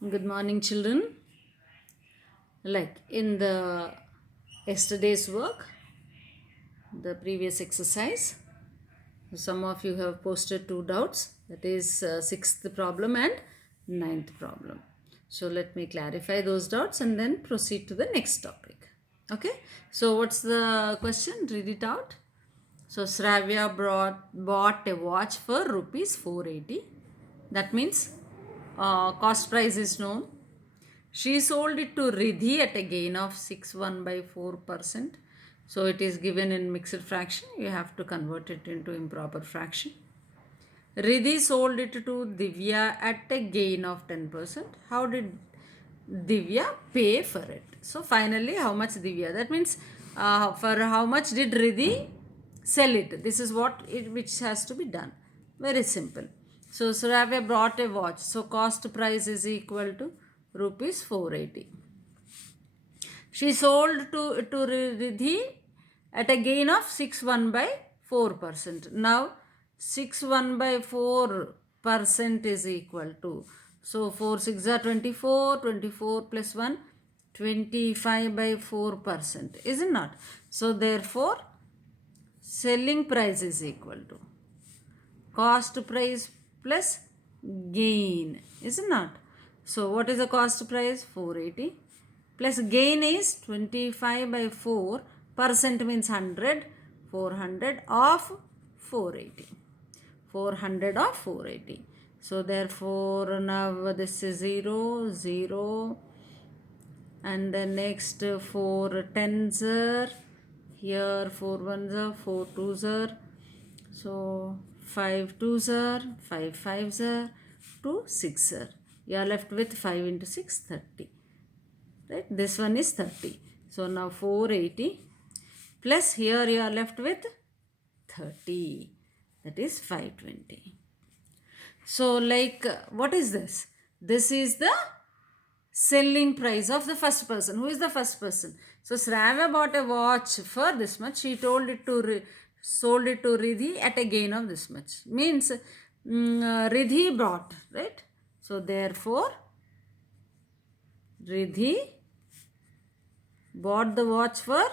Good morning, children. Like in the yesterday's work, the previous exercise, some of you have posted two doubts, that is sixth problem and ninth problem. So let me clarify those doubts and then proceed to the next topic. Okay, so what's the question? Read it out. So Sravya bought a watch for rupees 480. That means cost price is known. She sold it to Ridhi at a gain of 61 by 4%. So it is given in mixed fraction. You have to convert it into improper fraction. Ridhi sold it to Divya at a gain of 10%. How did Divya pay for it? So finally, how much Divya? That means for how much did Ridhi sell it? This is what it which has to be done. Very simple. So Sravya brought a watch. So cost price is equal to rupees 480. She sold to Ridhi at a gain of 61 by 4%. Now 61 by 4% is equal to, so 4 6 are 24, 24 plus 1, 25 by 4%, is it not? So therefore selling price is equal to cost price plus gain, is it not? So what is the cost price? 480 plus gain is 25 by 4, percent means 100, 400 of 480, 400 of 480. So therefore now this is 0 0, and the next 4 tens are here, 4 ones are 4 twos are, so 5 twos are 5 fives are 2 6 are. You are left with 5 into 6 30, right? This one is 30. So now 480 plus here you are left with 30, that is 520. So like what is this? This is the selling price of the first person. Who is the first person? So Sravya bought a watch for this much. She sold it to Ridhi at a gain of this much. Means Ridhi bought, right? So therefore Ridhi bought the watch for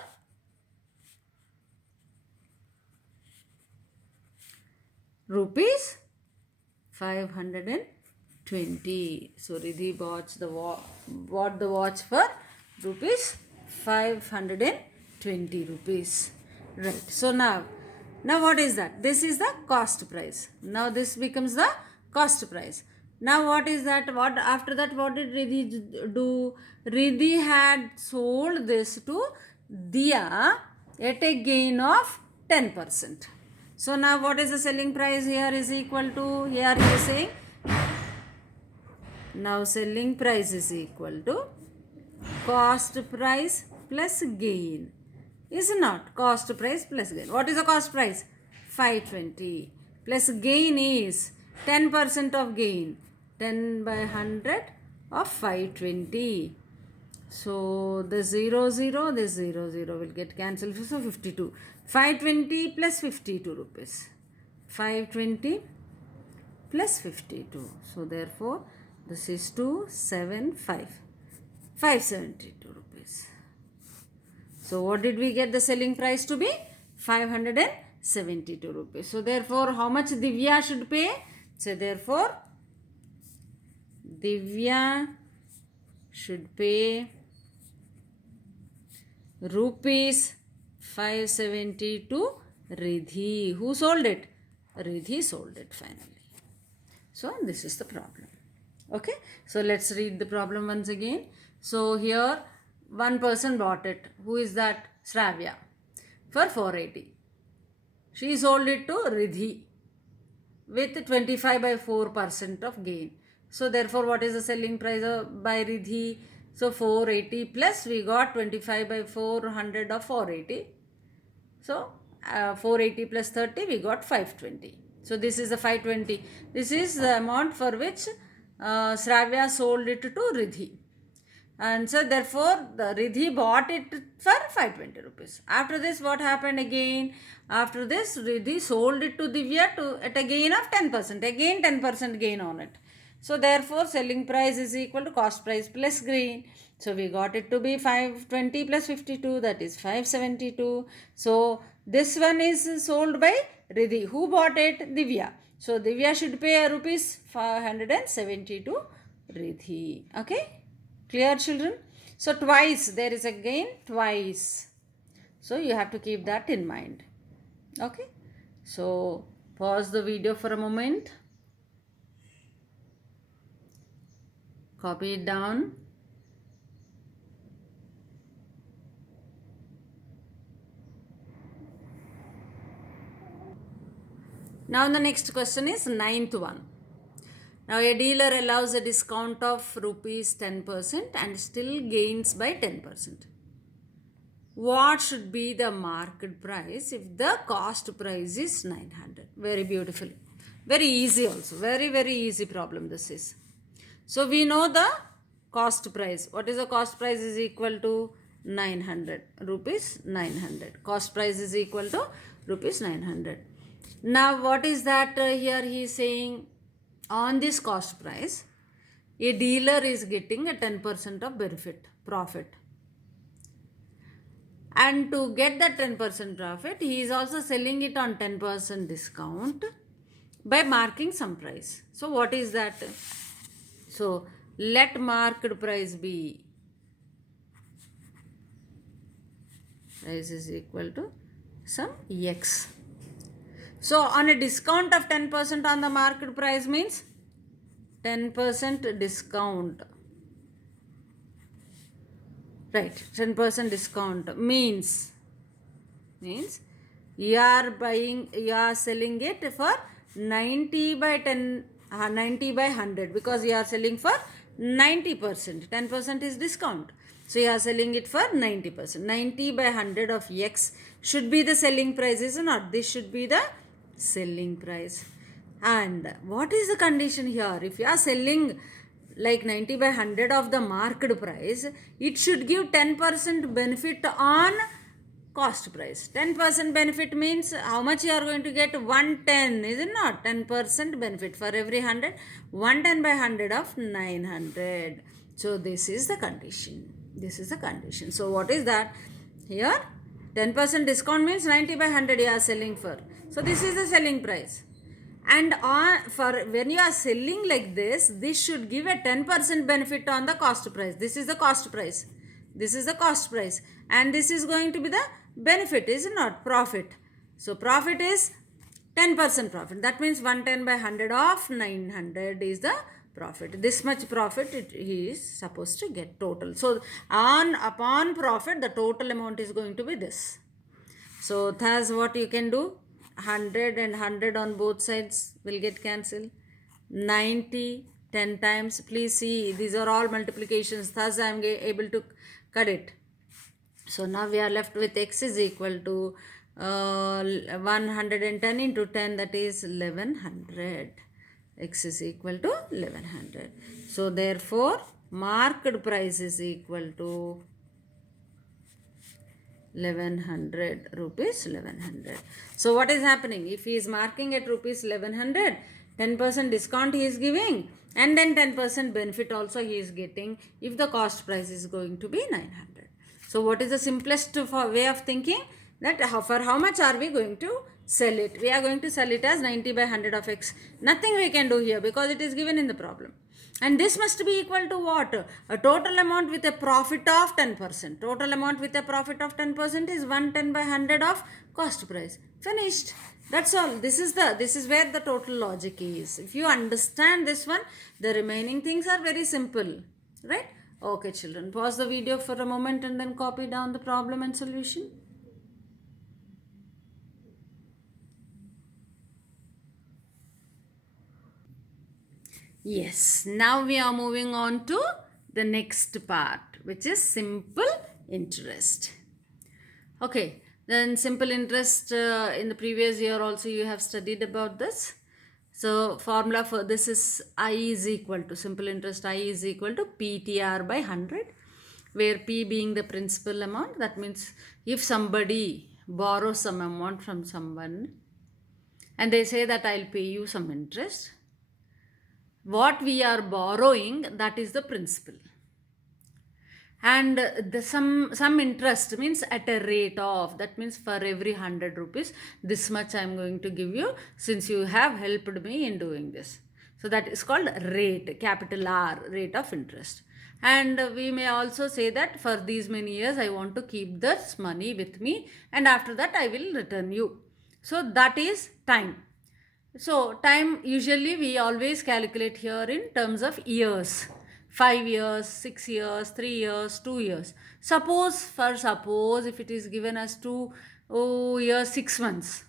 rupees 520. So Ridhi bought the watch for rupees 520 rupees. Right. So now what is that? This is the cost price. Now this becomes the cost price. Now what is that? What after that? What did Ridhi do? Ridhi had sold this to Diya at a gain of 10%. So now what is the selling price here is equal to, here he is saying, now selling price is equal to cost price plus gain. Is not cost price plus gain. What is the cost price? 520 plus gain is 10% of gain. 10 by 100 of 520. So the 0 0, this 0 0 will get cancelled. So 52. 520 plus 52 rupees. 520 plus 52. So therefore this is 275. 572 rupees. So what did we get the selling price to be? 572 rupees. So therefore how much Divya should pay? So therefore Divya should pay rupees 570 to Ridhi. Who sold it? Ridhi sold it finally. So this is the problem. Okay. So let's read the problem once again. So here one person bought it. Who is that? Sravya. For 480. She sold it to Ridhi with 25 by 4% of gain. So therefore what is the selling price by Ridhi? So 480 plus we got 25 by 400 of 480. So 480 plus 30 we got 520. So this is the 520. This is the amount for which Sravya sold it to Ridhi. And so therefore the Ridhi bought it for 520 rupees. After this what happened again? After this Ridhi sold it to Divya at a gain of 10%. Again 10% gain on it. So therefore selling price is equal to cost price plus green. So we got it to be 520 plus 52, that is 572. So this one is sold by Riddhi. Who bought it? Divya. So Divya should pay rupees 570 to Riddhi. Okay? Clear, children? So twice, there is a gain twice. So you have to keep that in mind. Okay? So pause the video for a moment. Copy it down. Now the next question is ninth one. Now a dealer allows a discount of rupees 10% and still gains by 10%. What should be the market price if the cost price is 900? Very beautiful. Very easy also. Very, very easy problem this is. So we know the cost price. What is the cost price is equal to 900 rupees 900. Cost price is equal to rupees 900. Now what is that here he is saying, on this cost price a dealer is getting a 10% of benefit profit, and to get that 10% profit he is also selling it on 10% discount by marking some price. So what is that? So let market price be, price is equal to some x. So on a discount of 10% on the market price means 10% discount. Right, 10% discount means you are selling it for 90 by 10, 90 by 100, because you are selling for 90%. 10% is discount. So you are selling it for 90%. 90 by 100 of x should be the selling price, is not? This should be the selling price. And what is the condition here? If you are selling like 90 by 100 of the marked price, it should give 10% benefit on cost price. 10% benefit means how much you are going to get? 110, is it not? 10% benefit for every 100. 110 by 100 of 900. So this is the condition. This is the condition. So what is that? Here 10% discount means 90 by 100 you are selling for. So this is the selling price. And for when you are selling like this should give a 10% benefit on the cost price. This is the cost price. This is the cost price. And this is going to be the benefit, is not? Profit. So profit is 10% profit. That means 110 by 100 of 900 is the profit. This much profit he is supposed to get total. So upon profit the total amount is going to be this. So thus what you can do, 100 and 100 on both sides will get cancelled. 90 10 times, please see these are all multiplications, thus I am able to cut it. So now we are left with x is equal to 110 into 10, that is 1100. X is equal to 1100. So therefore market price is equal to 1100 rupees 1100. So what is happening? If he is marking at rupees 1100, 10% discount he is giving, and then 10% benefit also he is getting if the cost price is going to be 900. So what is the simplest way of thinking? That for how much are we going to sell it? We are going to sell it as 90 by 100 of x. Nothing we can do here because it is given in the problem. And this must be equal to what? A total amount with a profit of 10%. Total amount with a profit of 10% is 110 by 100 of cost price. Finished. That's all. This is where the total logic is. If you understand this one, the remaining things are very simple. Right? Okay, children. Pause the video for a moment and then copy down the problem and solution. Yes, now we are moving on to the next part, which is simple interest. Okay, then simple interest in the previous year also you have studied about this. So formula for this is I is equal to, simple interest I is equal to PTR by 100, where P being the principal amount. That means if somebody borrows some amount from someone and they say that I'll pay you some interest, what we are borrowing, that is the principal. And some interest means at a rate of, that means for every 100 rupees, this much I am going to give you, since you have helped me in doing this. So that is called rate, capital R, rate of interest. And we may also say that for these many years I want to keep this money with me, and after that I will return you. So that is time. So time, usually we always calculate here in terms of years. 5 years, 6 years, 3 years, 2 years. Suppose if it is given as 2 years, 6 months.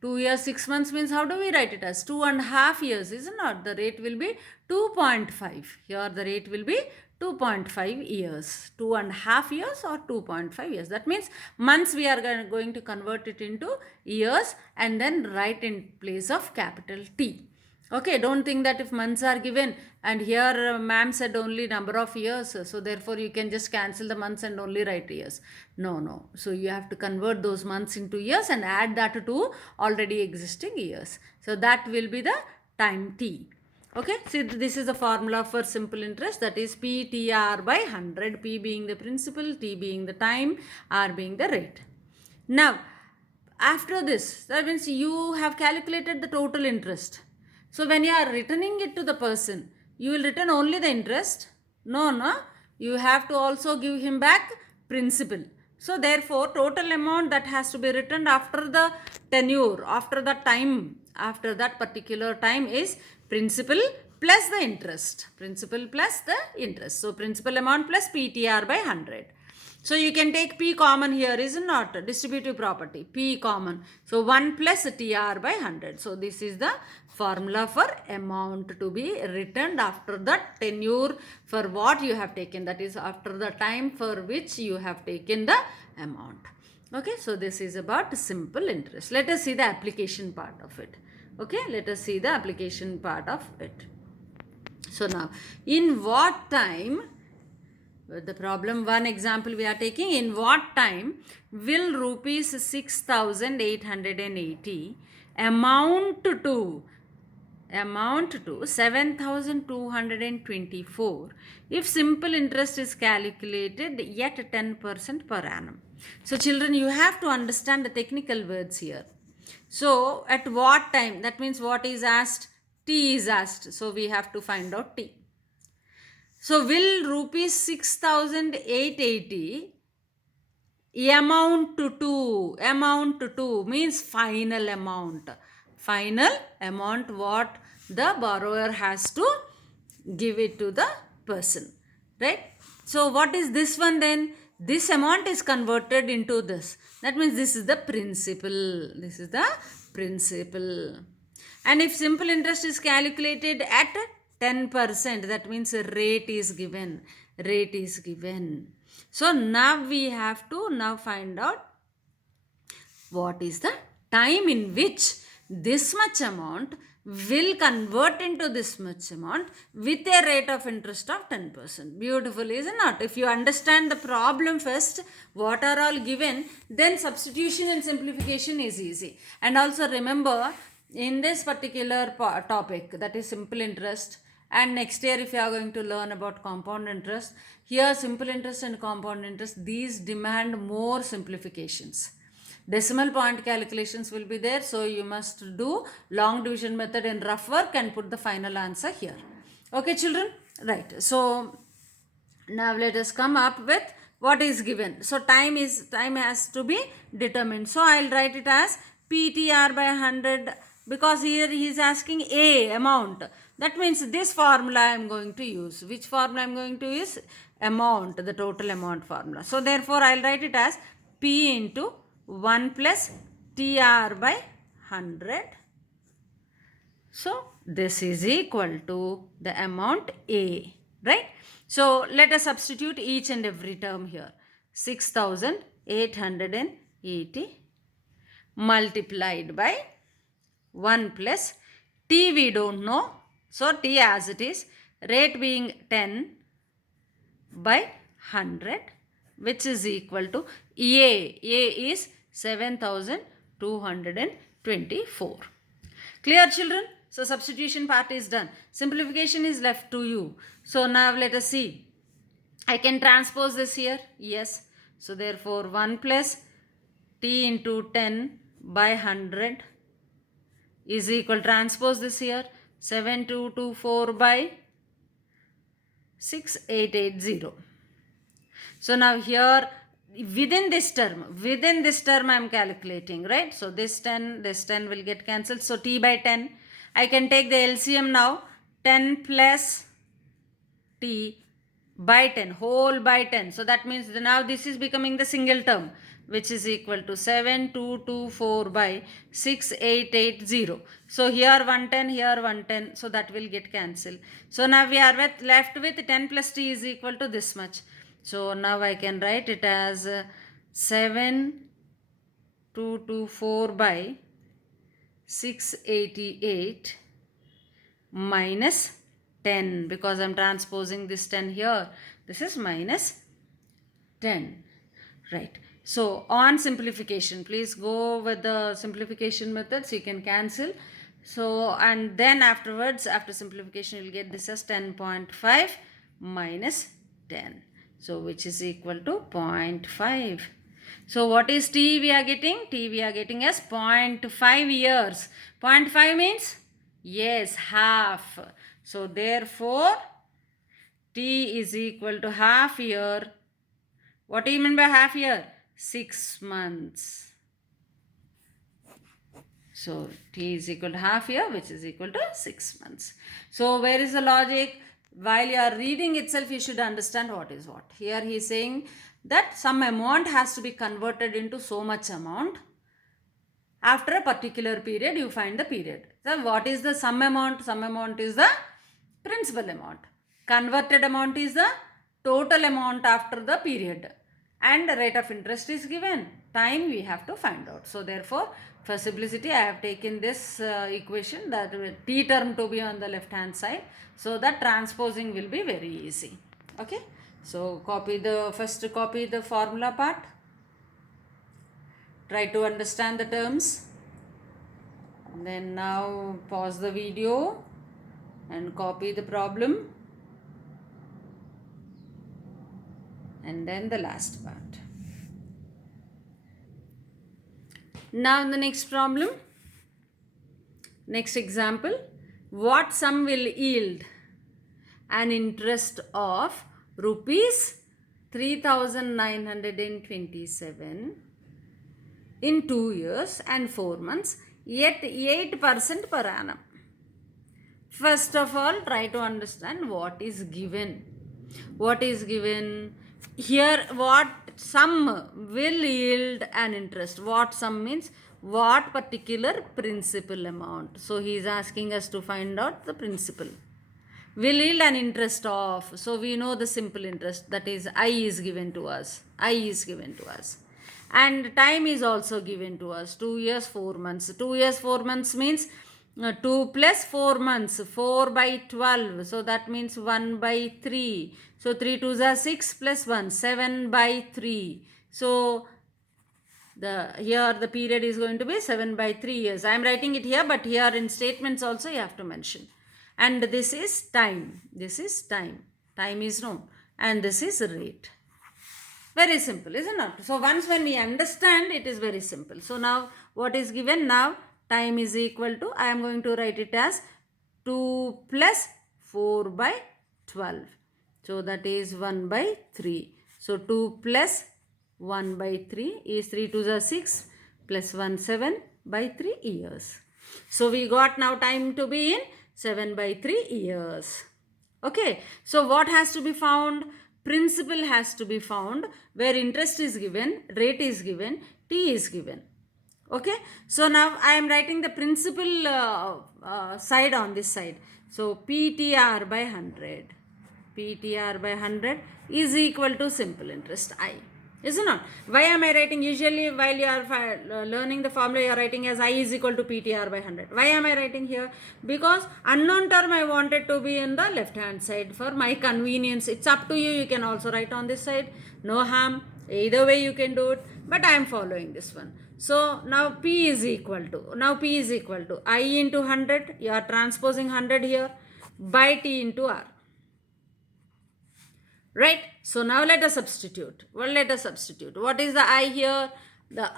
2 years, 6 months means, how do we write it as? 2.5 years, is it not? The rate will be 2.5. Here the rate will be 2.5 years. 2.5 years or 2.5 years. That means months we are going to convert it into years and then write in place of capital T. Okay, don't think that if months are given and here ma'am said only number of years, so therefore you can just cancel the months and only write years. No. So you have to convert those months into years and add that to already existing years. So that will be the time T. Okay, so this is the formula for simple interest, that is PTR by 100, P being the principal, T being the time, R being the rate. Now, after this, that means you have calculated the total interest. So when you are returning it to the person, you will return only the interest. No. You have to also give him back principal. So therefore, total amount that has to be returned after the tenure, after the time, after that particular time is principal plus the interest. Principal plus the interest. So principal amount plus PTR by 100. So you can take P common here, is not distributive property, P common. So 1 plus TR by 100. So this is the formula for amount to be returned after the tenure for what you have taken, that is after the time for which you have taken the amount. Okay, so this is about simple interest. Let us see the application part of it. Okay, let us see the application part of it. So now, in what time, the problem, one example we are taking, in what time will rupees 6,880 amount to 7,224 if simple interest is calculated at 10% per annum. So children, you have to understand the technical words here. So at what time, that means what is asked, T is asked. So we have to find out T. So will rupees 6,880 amount to 2 means final amount what the borrower has to give it to the person, right? So what is this one then? This amount is converted into this. That means this is the principal. And if simple interest is calculated at 10%, that means a rate is given. So now we have to find out what is the time in which this much amount will convert into this much amount with a rate of interest of 10%. Beautiful, is it not? If you understand the problem first, what are all given, then substitution and simplification is easy. And also remember, in this particular topic, that is simple interest, and next year if you are going to learn about compound interest, here simple interest and compound interest, these demand more simplifications. Decimal point calculations will be there, so you must do long division method in rough work and put the final answer here. Okay children, right. So now let us come up with what is given. So time has to be determined. So I will write it as PTR by 100, because here he is asking A amount. That means this formula I am going to use. Which formula I am going to use? Amount, the total amount formula. So therefore I will write it as P into 1 plus TR by 100. So this is equal to the amount A, right? So let us substitute each and every term here. 6,880 multiplied by 1 plus T we don't know. So T as it is, rate being 10 by 100, which is equal to A is 7,224. Clear children? So substitution part is done. Simplification is left to you. So now let us see. I can transpose this here. Yes. So therefore 1 plus t into 10 by 100 is equal, transpose this here, 7224 by 6880. So now here within this term I am calculating, right? So this 10 will get cancelled. So t by 10, I can take the LCM now. 10 plus t by 10, whole by 10. So that means now this is becoming the single term, which is equal to 7224 by 6880. So here 110, here 110. So that will get cancelled. So now we are left with 10 plus t is equal to this much. So now I can write it as 7224 by 688 minus 10, because I am transposing this 10 here. This is minus 10. Right. So on simplification, please go with the simplification method so you can cancel. So and then afterwards, after simplification, you will get this as 10.5 minus 10. So which is equal to 0.5. So what is t we are getting? T we are getting as 0.5 years. 0.5 means? Yes, half. So therefore, t is equal to half year. What do you mean by half year? 6 months. So t is equal to half year, which is equal to 6 months. So where is the logic? While you are reading itself, you should understand what is what. Here he is saying that some amount has to be converted into so much amount. After a particular period, you find the period. So what is the sum amount? Sum amount is the principal amount. Converted amount is the total amount after the period. And the rate of interest is given. Time we have to find out. So therefore, for simplicity, I have taken this equation, that t term to be on the left hand side, so that transposing will be very easy. Okay. So copy the formula part. Try to understand the terms. Then now pause the video and copy the problem. And then the last part. Now in the next problem, next example, what sum will yield an interest of rupees 3,927 in 2 years and 4 months, yet 8% per annum. First of all, try to understand what is given. What is given? Here, what sum will yield an interest? What sum means? What particular principal amount? So he is asking us to find out the principal. Will yield an interest of, so we know the simple interest, that is I is given to us. I is given to us. And time is also given to us, 2 years, 4 months. 2 years, 4 months means 2 plus 4 months, 4 by 12. So that means 1 by 3. So 3 2s are 6 plus 1, 7 by 3. So here the period is going to be 7 by 3 years. I am writing it here, but here in statements also you have to mention. And this is time. This is time. Time is known. And this is rate. Very simple, isn't it? So once when we understand, it is very simple. So now what is given? Now time is equal to, I am going to write it as 2 plus 4 by 12. So that is 1 by 3. So 2 plus 1 by 3 is 3 2s are 6 plus 1 7 by 3 years. So we got now time to be in 7 by 3 years. Okay. So what has to be found? Principal has to be found, where interest is given, rate is given, t is given. Okay. So now I am writing the principal side on this side. So PTR by 100. PTR by 100 is equal to simple interest I. Is it not? Why am I writing? Usually while you are learning the formula, you are writing as I is equal to PTR by 100. Why am I writing here? Because unknown term I wanted to be in the left hand side for my convenience. It's up to you. You can also write on this side. No harm. Either way you can do it. but I am following this one. So now P is equal to I into 100, you are transposing 100 here, by T into R. Right? So now let us substitute. What is the I here? The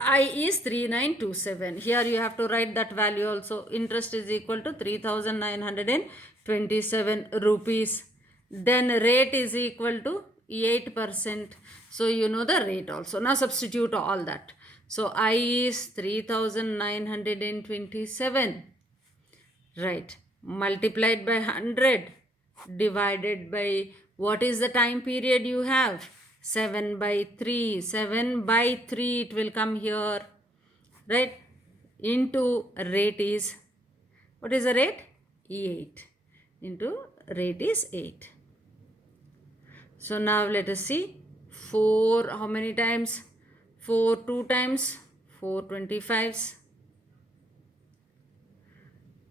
I is 3927. Here you have to write that value also. Interest is equal to 3927 rupees. Then rate is equal to 8%. So you know the rate also. Now substitute all that. So I is 3927. Right. Multiplied by 100 divided by what is the time period you have? 7 by 3. 7 by 3 it will come here. Right. Into rate is, what is the rate? 8. Into rate is 8. So now let us see. 4 how many times? 4 2 times. 4 25s.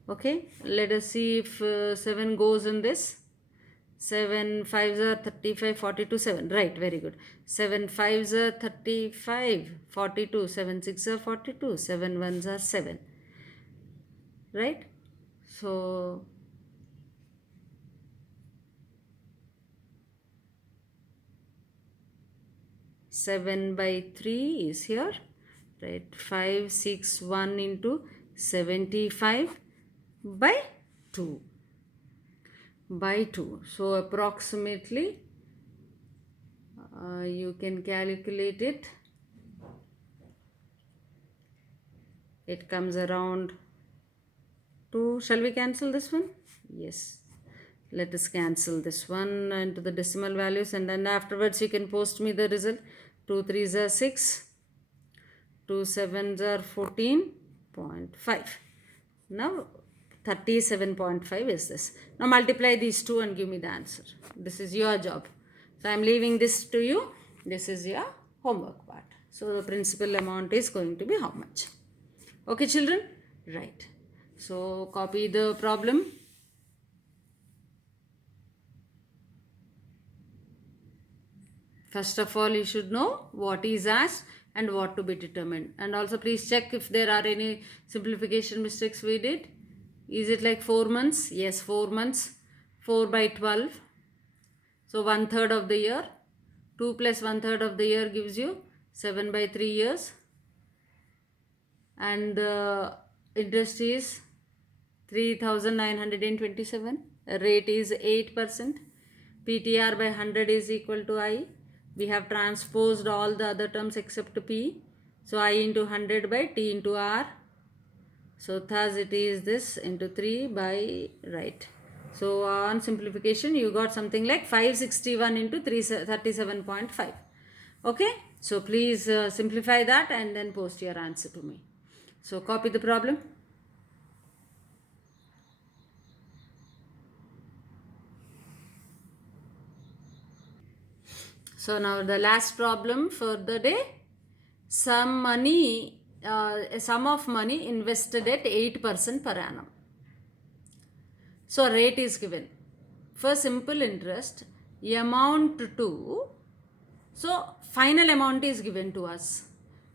Okay, let us see if 7 goes in this. 7 5s are 35, 42, 7. Right, very good. 7 5s are 35, 42. 7 6 are 42. 7 1s are 7. Right? So, seven by 3 is here. Right, 5 6 1 into 75 by 2. By 2. So approximately you can calculate it. It comes around 2. Shall we cancel this one? Yes. Let us cancel this one into the decimal values, and then afterwards you can post me the result. 2 3s are 6. 2 7s are 14.5. Now 37.5 is this. Now multiply these two and give me the answer. This is your job. So I am leaving this to you. This is your homework part. So the principal amount is going to be how much? Okay, children? Right. So copy the problem. First of all, you should know what is asked and what to be determined. And also please check if there are any simplification mistakes we did. Is it like 4 months? Yes, 4 months. 4 by 12. So 1/3 of the year. 2 plus 1/3 of the year gives you 7 by 3 years. And the interest is 3927. Rate is 8%. PTR by 100 is equal to I. We have transposed all the other terms except P. So I into 100 by T into R. So thus it is this into 3 by, right. So on simplification you got something like 561 into 37.5. Okay. So please simplify that and then post your answer to me. So copy the problem. So now the last problem for the day. Sum of money invested at 8% per annum. So rate is given. For simple interest, amount to, so final amount is given to us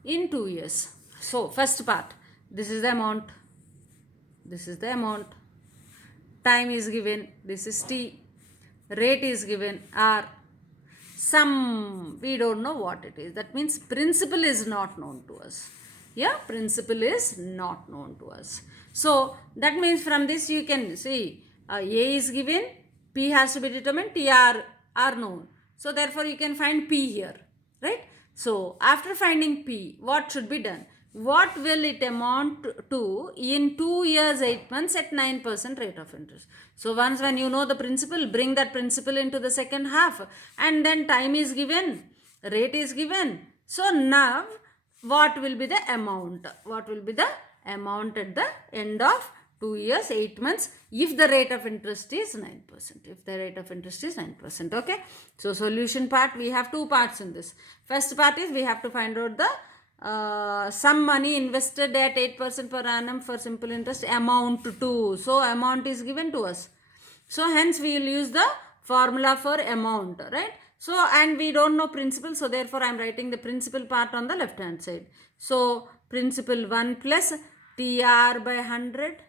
in 2 years. So first part, this is the amount. This is the amount. Time is given. This is T. Rate is given R. Sum, we don't know what it is. That means principal is not known to us. Yeah, principal is not known to us. So that means from this you can see A is given, P has to be determined, T are known. So therefore you can find P here, right? So after finding P, what should be done? What will it amount to in 2 years, 8 months at 9% rate of interest? So once when you know the principal, bring that principal into the second half, and then time is given, rate is given. So now what will be the amount? What will be the amount at the end of 2 years, 8 months if the rate of interest is 9%. If the rate of interest is 9%. Okay. So solution part, we have 2 parts in this. First part is we have to find out the some money invested at 8% per annum for simple interest amount to. So amount is given to us. So hence we will use the formula for amount, right? So, and we don't know principal, so therefore I am writing the principal part on the left hand side. So, principal 1 plus TR by 100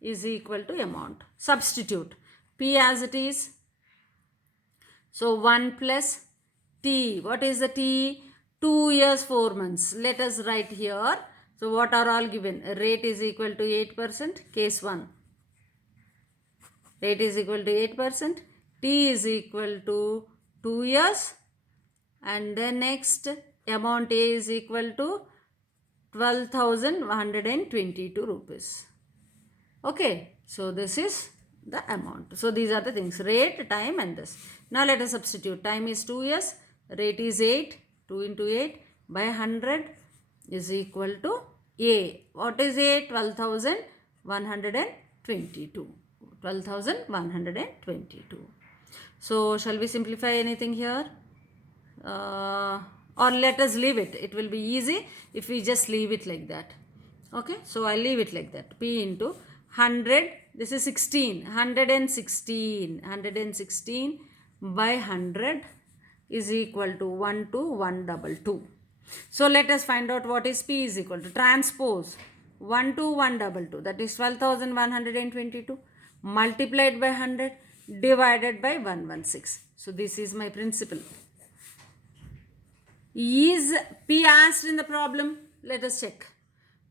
is equal to amount. Substitute P as it is. So, 1 plus T. What is the T? 2 years 4 months. Let us write here. So, what are all given? Rate is equal to 8%. Case 1. Rate is equal to 8%. T is equal to 2 years. And then next, amount A is equal to 12,122 rupees. Okay. So, this is the amount. So, these are the things. Rate, time and this. Now, let us substitute. Time is 2 years. Rate is 8. 2 into 8 by 100 is equal to A. What is A? 12,122. 12,122. So, shall we simplify anything here? Or let us leave it. It will be easy if we just leave it like that. Okay. So, I'll leave it like that. P into 100. This is 16. 116. 116 by 100 is equal to 12122. So, let us find out what is P is equal to. Transpose 12122, that is 12,122 multiplied by 100 divided by 116. So, this is my principle. Is P asked in the problem? Let us check.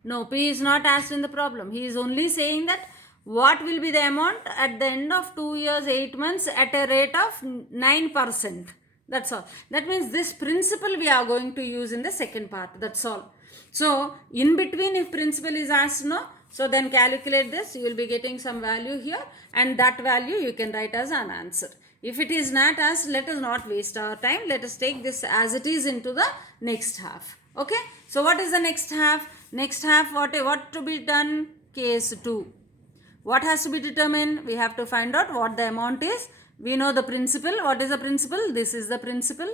No, P is not asked in the problem. He is only saying that what will be the amount at the end of 2 years, 8 months at a rate of 9%. That's all. That means this principle we are going to use in the second part. That's all. So, in between if principle is asked, no, so then calculate this. You will be getting some value here and that value you can write as an answer. If it is not asked, let us not waste our time. Let us take this as it is into the next half. Okay. So, what is the next half? Next half, what to be done? Case 2. What has to be determined? We have to find out what the amount is. We know the principle. What is the principle? This is the principle.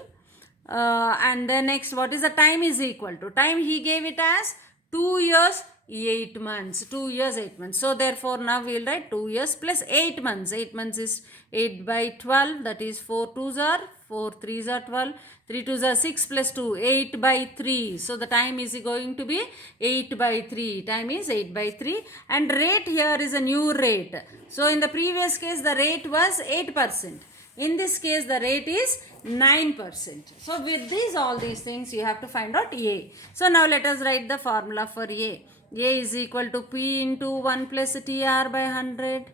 And then next, what is the time is equal to? Time he gave it as 2 years 8 months. 2 years 8 months. So, therefore, now we will write 2 years plus 8 months. 8 months is 8 by 12, that is 4 2s are 4 3s are 12, 3 2s are 6 plus 2, 8 by 3. So, the time is going to be 8 by 3. Time is 8 by 3 and rate here is a new rate. So, in the previous case the rate was 8%. In this case the rate is 9%. So, with all these things you have to find out A. So, now let us write the formula for A. A is equal to P into 1 plus TR by 100.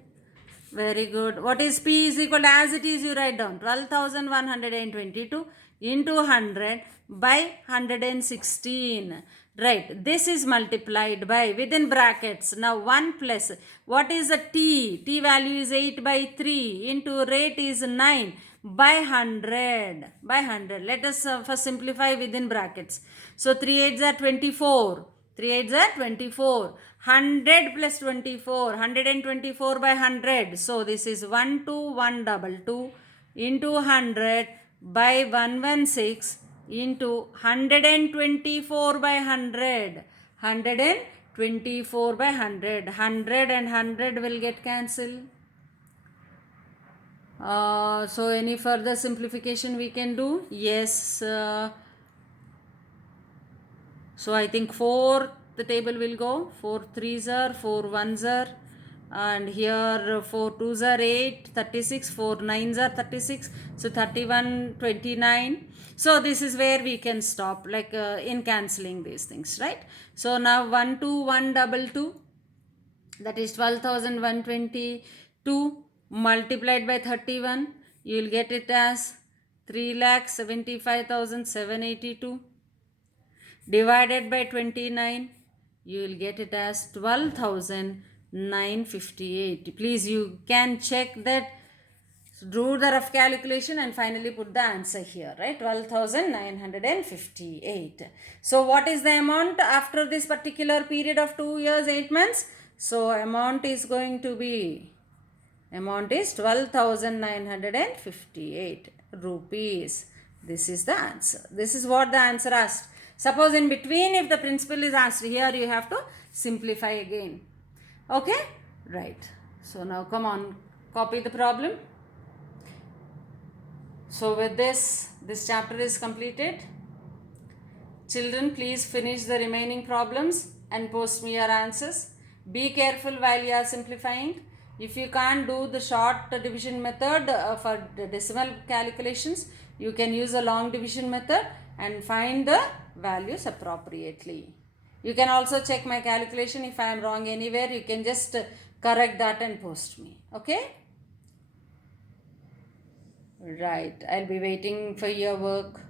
Very good. What is P is equal to, as it is you write down 12,122 into 100 by 116. Right. This is multiplied by within brackets. Now 1 plus what is the T? T value is 8 by 3 into rate is 9 by 100. By 100. Let us first simplify within brackets. So 3 8s are 24. 3 8s are 24. 100 plus 24. 124 by 100. So this is 12122 into 100 by 116 into 124 by 100. 124 by 100. 100 and 100 will get cancelled. So any further simplification we can do? Yes. So I think 4 the table will go. 4 3s are, 4 1s are, and here 4 2s are 8, 36, 4 9s are 36. So 31, 29. So this is where we can stop, like in cancelling these things, right? So now 12122, that is 12,122 multiplied by 31. You will get it as 3,75,782 divided by 29. You will get it as 12,958. Please, you can check that. Do the rough calculation and finally put the answer here, right? 12,958. So, what is the amount after this particular period of 2 years, 8 months? So, amount is going to be, amount is 12,958 rupees. This is the answer. This is what the answer asked. Suppose in between if the principle is asked, here you have to simplify again. Okay? Right. So, now come on, copy the problem. So with this chapter is completed. Children, please finish the remaining problems and post me your answers. Be careful while you are simplifying. If you can't do the short division method for the decimal calculations, you can use a long division method and find the values appropriately. You can also check my calculation. If I am wrong anywhere, you can just correct that and post me. Okay? Right. I'll be waiting for your work.